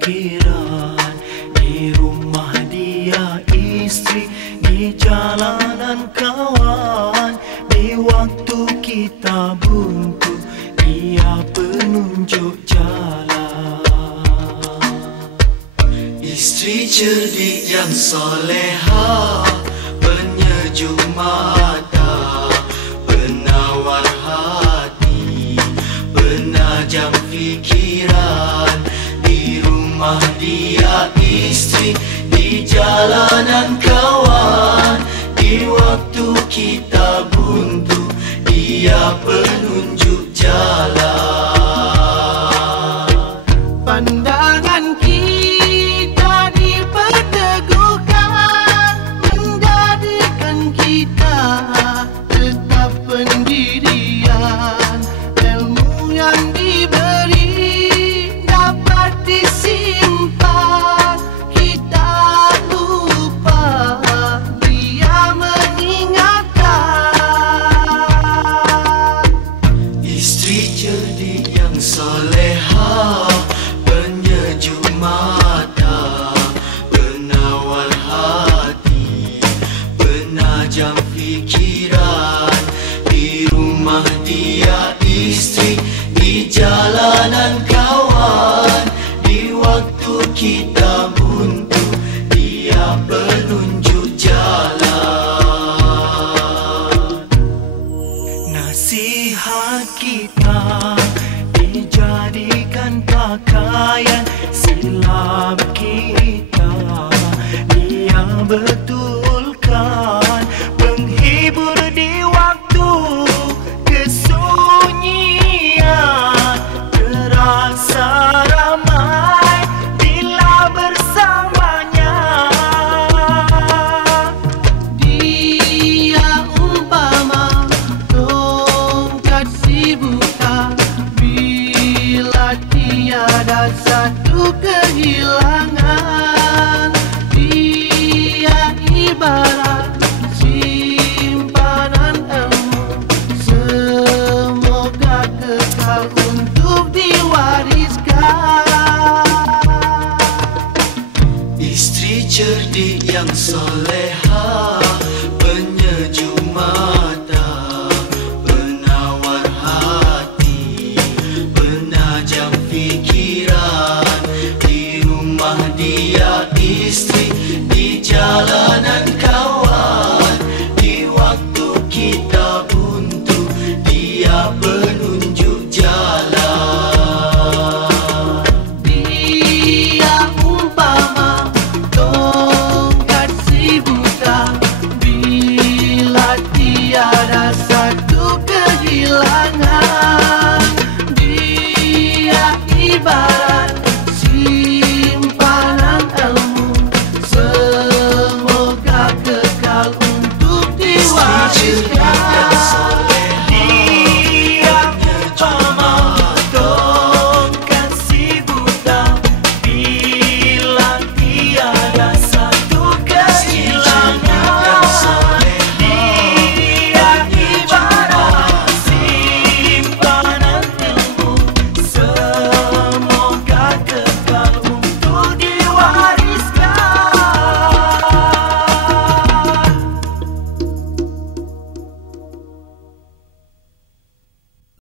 fikiran. Di rumah dia istri, di jalanan kawan. Di waktu kita buntu, dia penunjuk jalan. Istri cerdik yang soleha, penyejuk mata, penawar hati, penajam fikiran. Di rumah dia istri, di jalanan kawan. Di waktu kita buntu, dia penunjuk jalan. Pandangan kita diperteguhkan, menjadikan kita tetap pendirian. Ilmu yang diberi dapat disimpan, kita lupa dia mengingatkan. Istri cerdik yang soleha, penyejuk mata, penawar hati, penajam fikiran. Di rumah dia istri, di jalanan kawan. Di waktu kita buntu, dia penunjuk jalan. Nasihat kita dijadikan pakaian, silap kita dia betulkan. Penghibur di waktu kesunyian, terasa ramai bila bersamanya. Dia umpama tongkat si buta, bila tiada satu kehilangan. Dia ibarat simpanan ilmu, semoga kekal untuk diwariskan. Istri cerdik yang soleha,